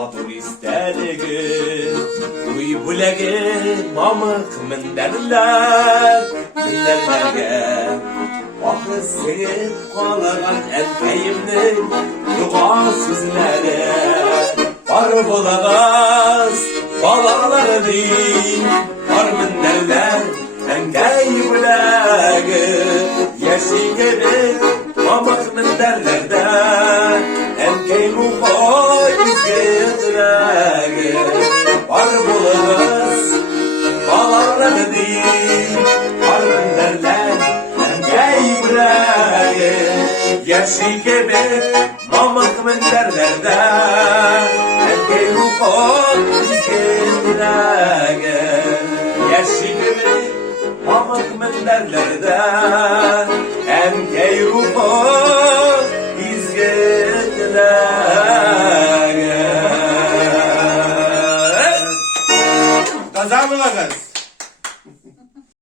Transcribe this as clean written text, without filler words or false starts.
matur isterigi uy bulagi mamık minderlerge Vakı sevip kalagan enkeyimni yuva sizlere var bulagaz balaları değil var minderler enkey bulagi yaşı gibi mamık minderlerde enkey ruhu izgirlegi var bulagaz balaları değil var minderler Yaşı gibi mamık minderlerde Enkey ruhun izgirlege Yaşı gibi mamık minderlerde Enkey ruhun izgirlege Kazan mı kız?